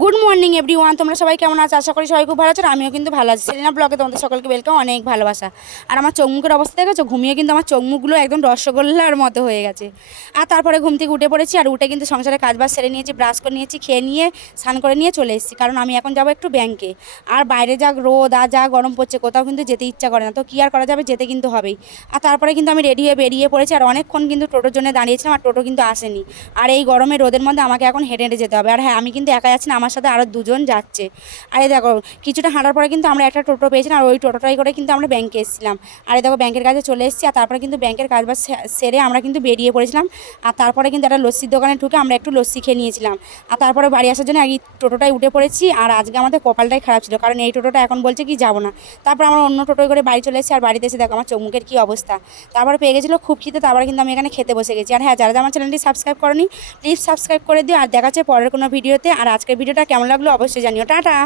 Good morning every one তোমরা সবাই কেমন আছো? আশা করি সবাই খুব ভালো আছো আমিও কিন্তু ভালো আছি। সেলিনা ব্লগে তোমাদের সকলকে ওয়েলকাম অনেক ভালোবাসা। আর আমার চোখ মুখের অবস্থা দেখেছ? ঘুমিয়ে কিন্তু আমার চোখ মুখগুলো একদম রসগোল্লার মতো হয়ে গেছে। আর তারপরে ঘুম থেকে উঠে পড়েছি আর উঠে কিন্তু সংসারে কাজ বাজ সেরে নিয়েছি ব্রাশ করে নিয়েছি, খেয়ে নিয়ে, স্নান করে নিয়ে চলে এসেছি। কারণ আমি এখন যাব একটু ব্যাংকে আর বাইরে যা রোদ আর যা গরম পড়ছে, কোথাও কিন্তু যেতে ইচ্ছা করে না। তো কী আর করা যাবে? যেতে কিন্তু হবেই। আর তারপরে কিন্তু আমি রেডি হয়ে বেরিয়ে পড়েছি আর অনেকক্ষণ কিন্তু টোটোর জন্য দাঁড়িয়েছিলাম আর টোটো কিন্তু আসেনি। আর এই গরমে রোদের মধ্যে আমাকে এখন হেঁটে হেঁটে যেতে হবে। আর হ্যাঁ আমি কিন্তু একা আছি না আমার সাথে আরও দুজন যাচ্ছে। আরে দেখো, কিছুটা হাঁটার পরে কিন্তু আমরা একটা টোটো পেয়েছিলাম আর ওই টোটোটাই করে কিন্তু আমরা ব্যাংকে এসেছিলাম। আরে দেখো ব্যাংকের কাছে চলে এসেছি, আর তারপরে কিন্তু ব্যাংকের কাজ বাজ সেরে আমরা কিন্তু বেরিয়ে পড়েছিলাম। আর তারপরে কিন্তু একটা লস্যির দোকানে ঢুকে আমরা একটু লস্যি খেয়ে নিয়েছিলাম। আর তারপরে বাড়ি আসার জন্য এই টোটোটায় উঠে পড়েছি, আর আজকে আমাদের কপালটাই খারাপ ছিল, কারণ এই টোটোটা এখন বলছে কি যাব না। তারপর আমরা অন্য টোটোয় করে বাড়ি চলে এসেছি, আর বাড়িতে এসে দেখো আমার চমুকের কী অবস্থা। তারপরে পেয়ে গেছিল খুব খিদে, তারপরে কিন্তু আমি এখানে খেতে বসে গেছি। আর হ্যাঁ যারা আমার চ্যানেলটি সাবস্ক্রাইব করনি প্লিজ সাবস্ক্রাইব করে দিও, আর দেখা হচ্ছে পরের কোনো ভিডিওতে আর আজকের ভিডিওটা কেমন লাগল অবশ্যই জানিও। টাটা।